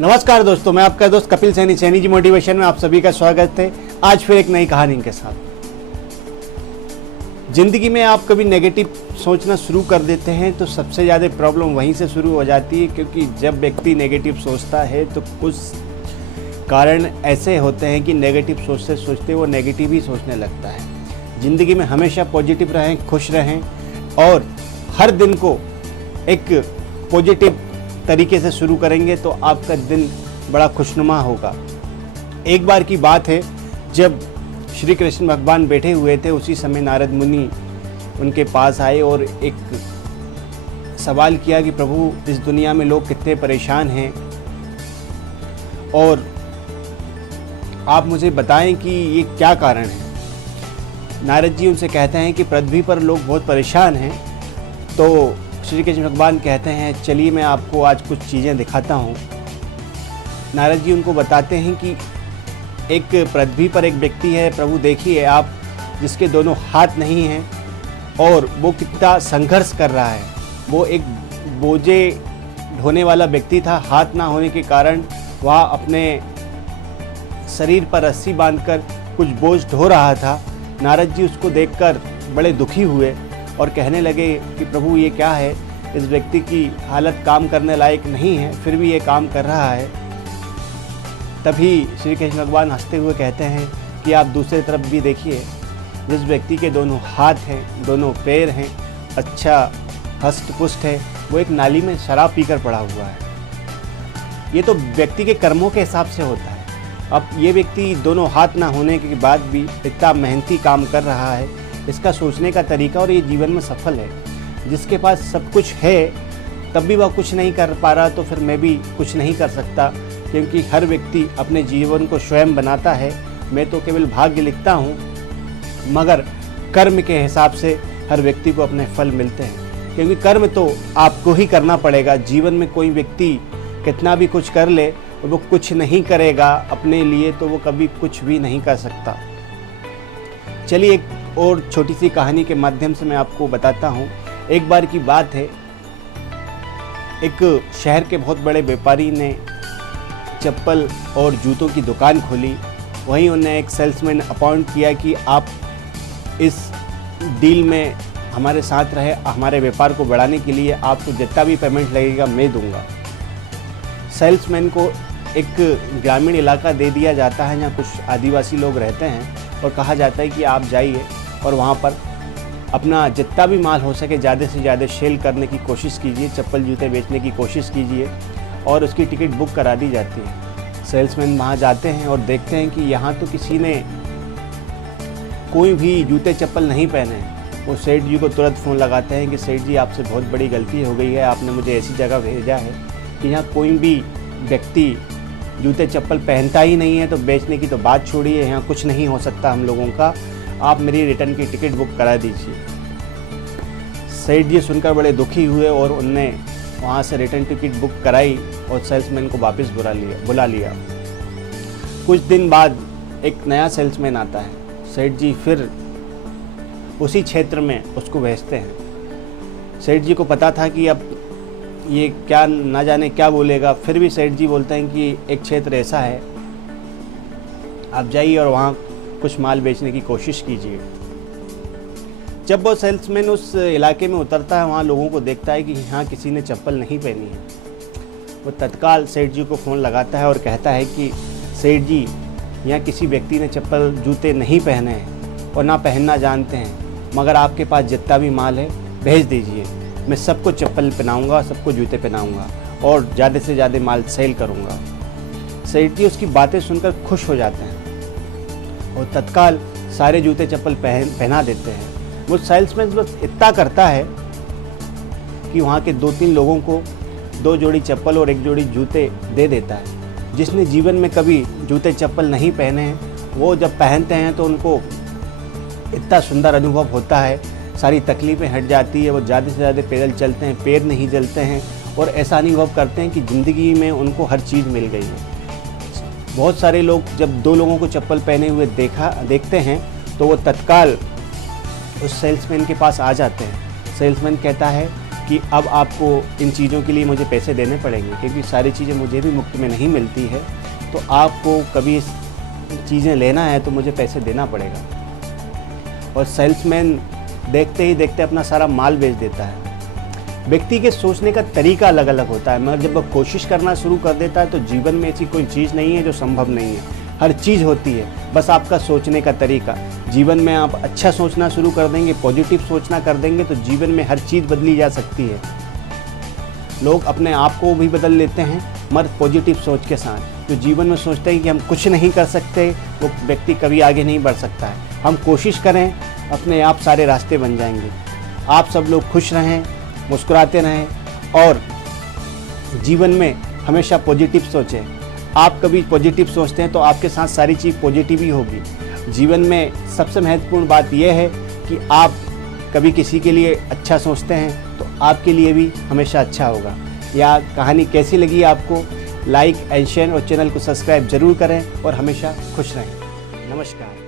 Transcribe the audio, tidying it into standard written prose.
नमस्कार दोस्तों, मैं आपका दोस्त कपिल सैनी, सैनी जी मोटिवेशन में आप सभी का स्वागत है। आज फिर एक नई कहानी के साथ। जिंदगी में आप कभी नेगेटिव सोचना शुरू कर देते हैं तो सबसे ज़्यादा प्रॉब्लम वहीं से शुरू हो जाती है, क्योंकि जब व्यक्ति नेगेटिव सोचता है तो कुछ कारण ऐसे होते हैं कि नेगेटिव सोचते सोचते वो नेगेटिव ही सोचने लगता है। ज़िंदगी में हमेशा पॉजिटिव रहें, खुश रहें और हर दिन को एक पॉजिटिव तरीके से शुरू करेंगे तो आपका दिन बड़ा खुशनुमा होगा। एक बार की बात है, जब श्री कृष्ण भगवान बैठे हुए थे, उसी समय नारद मुनि उनके पास आए और एक सवाल किया कि प्रभु, इस दुनिया में लोग कितने परेशान हैं और आप मुझे बताएं कि ये क्या कारण है। नारद जी उनसे कहते हैं कि पृथ्वी पर लोग बहुत परेशान हैं। तो श्री कृष्ण भगवान कहते हैं, चलिए मैं आपको आज कुछ चीज़ें दिखाता हूँ। नारद जी उनको बताते हैं कि एक पृथ्वी पर एक व्यक्ति है, प्रभु देखिए आप, जिसके दोनों हाथ नहीं हैं और वो कितना संघर्ष कर रहा है। वो एक बोझे ढोने वाला व्यक्ति था, हाथ ना होने के कारण वह अपने शरीर पर रस्सी बांधकर कुछ बोझ ढो रहा था। नारद जी उसको देखकर बड़े दुखी हुए और कहने लगे कि प्रभु ये क्या है, इस व्यक्ति की हालत काम करने लायक नहीं है, फिर भी ये काम कर रहा है। तभी श्री कृष्ण भगवान हंसते हुए कहते हैं कि आप दूसरी तरफ भी देखिए, जिस व्यक्ति के दोनों हाथ हैं, दोनों पैर हैं, अच्छा हष्ट पुष्ट है, वो एक नाली में शराब पीकर पड़ा हुआ है। ये तो व्यक्ति के कर्मों के हिसाब से होता है। अब ये व्यक्ति दोनों हाथ ना होने के बाद भी इतना मेहनती काम कर रहा है, इसका सोचने का तरीका और ये जीवन में सफल है। जिसके पास सब कुछ है तब भी वह कुछ नहीं कर पा रहा, तो फिर मैं भी कुछ नहीं कर सकता, क्योंकि हर व्यक्ति अपने जीवन को स्वयं बनाता है। मैं तो केवल भाग्य लिखता हूँ, मगर कर्म के हिसाब से हर व्यक्ति को अपने फल मिलते हैं, क्योंकि कर्म तो आपको ही करना पड़ेगा। जीवन में कोई व्यक्ति कितना भी कुछ कर ले, वो कुछ नहीं करेगा अपने लिए तो वो कभी कुछ भी नहीं कर सकता। चलिए एक और छोटी सी कहानी के माध्यम से मैं आपको बताता हूँ। एक बार की बात है, एक शहर के बहुत बड़े व्यापारी ने चप्पल और जूतों की दुकान खोली। वहीं उन्हें एक सेल्समैन अपॉइंट किया कि आप इस डील में हमारे साथ रहे, हमारे व्यापार को बढ़ाने के लिए आपको जितना भी पेमेंट लगेगा मैं दूंगा। सेल्समैन को एक ग्रामीण इलाका दे दिया जाता है जहाँ कुछ आदिवासी लोग रहते हैं और कहा जाता है कि आप जाइए और वहाँ पर अपना जितना भी माल हो सके ज़्यादा से ज़्यादा सेल करने की कोशिश कीजिए, चप्पल जूते बेचने की कोशिश कीजिए, और उसकी टिकट बुक करा दी जाती है। सेल्समैन वहाँ जाते हैं और देखते हैं कि यहाँ तो किसी ने कोई भी जूते चप्पल नहीं पहने हैं। वो सेठ जी को तुरंत फ़ोन लगाते हैं कि सेठ जी, आपसे बहुत बड़ी गलती हो गई है, आपने मुझे ऐसी जगह भेजा है कि यहाँ कोई भी व्यक्ति जूते चप्पल पहनता ही नहीं है, तो बेचने की तो बात छोड़िए, यहाँ कुछ नहीं हो सकता हम लोगों का, आप मेरी रिटर्न की टिकट बुक करा दीजिए। सेठ जी सुनकर बड़े दुखी हुए और उनने वहाँ से रिटर्न टिकट बुक कराई और सेल्समैन को वापस बुला लिया। कुछ दिन बाद एक नया सेल्समैन आता है। सेठ जी फिर उसी क्षेत्र में उसको भेजते हैं। सेठ जी को पता था कि अब ये क्या ना जाने क्या बोलेगा, फिर भी सेठ जी बोलते हैं कि एक क्षेत्र ऐसा है, आप जाइए और वहाँ कुछ माल बेचने की कोशिश कीजिए। जब वो सेल्समैन उस इलाके में उतरता है, वहाँ लोगों को देखता है कि यहाँ किसी ने चप्पल नहीं पहनी है। वो तत्काल सेठ जी को फ़ोन लगाता है और कहता है कि सेठ जी, यहाँ किसी व्यक्ति ने चप्पल जूते नहीं पहने हैं और ना पहनना जानते हैं, मगर आपके पास जितना भी माल है भेज दीजिए, मैं सबको चप्पल पहनाऊँगा, सबको जूते पहनाऊँगा और ज़्यादा से ज़्यादा माल सेल करूँगा। सेठ जी उसकी बातें सुनकर खुश हो जाते हैं और तत्काल सारे जूते चप्पल पहना देते हैं। वो सेल्समैन बस इतना करता है कि वहाँ के 2-3 लोगों को 2 जोड़ी चप्पल और 1 जोड़ी जूते दे देता है। जिसने जीवन में कभी जूते चप्पल नहीं पहने हैं, वो जब पहनते हैं तो उनको इतना सुंदर अनुभव होता है, सारी तकलीफ़ें हट जाती है, वो ज़्यादा से ज़्यादा पैदल चलते हैं, पैर नहीं जलते हैं और ऐसा अनुभव करते हैं कि ज़िंदगी में उनको हर चीज़ मिल गई है। बहुत सारे लोग जब 2 लोगों को चप्पल पहने हुए देखते हैं तो वो तत्काल उस सेल्समैन के पास आ जाते हैं। सेल्समैन कहता है कि अब आपको इन चीज़ों के लिए मुझे पैसे देने पड़ेंगे, क्योंकि सारी चीज़ें मुझे भी मुफ्त में नहीं मिलती है, तो आपको कभी चीज़ें लेना है तो मुझे पैसे देना पड़ेगा। और सेल्समैन देखते ही देखते अपना सारा माल बेच देता है। व्यक्ति के सोचने का तरीका अलग अलग होता है, मगर जब वह कोशिश करना शुरू कर देता है तो जीवन में ऐसी कोई चीज़ नहीं है जो संभव नहीं है। हर चीज़ होती है, बस आपका सोचने का तरीका। जीवन में आप अच्छा सोचना शुरू कर देंगे, पॉजिटिव सोचना कर देंगे, तो जीवन में हर चीज़ बदली जा सकती है। लोग अपने आप को भी बदल लेते हैं, मगर पॉजिटिव सोच के साथ। जो जीवन में सोचते हैं कि हम कुछ नहीं कर सकते, वो व्यक्ति कभी आगे नहीं बढ़ सकता है। हम कोशिश करें, अपने आप सारे रास्ते बन जाएंगे। आप सब लोग खुश रहें, मुस्कुराते रहें और जीवन में हमेशा पॉजिटिव सोचें। आप कभी पॉजिटिव सोचते हैं तो आपके साथ सारी चीज़ पॉजिटिव ही होगी। जीवन में सबसे महत्वपूर्ण बात यह है कि आप कभी किसी के लिए अच्छा सोचते हैं तो आपके लिए भी हमेशा अच्छा होगा। या कहानी कैसी लगी आपको? लाइक एंड शेयर और चैनल को सब्सक्राइब जरूर करें और हमेशा खुश रहें। नमस्कार।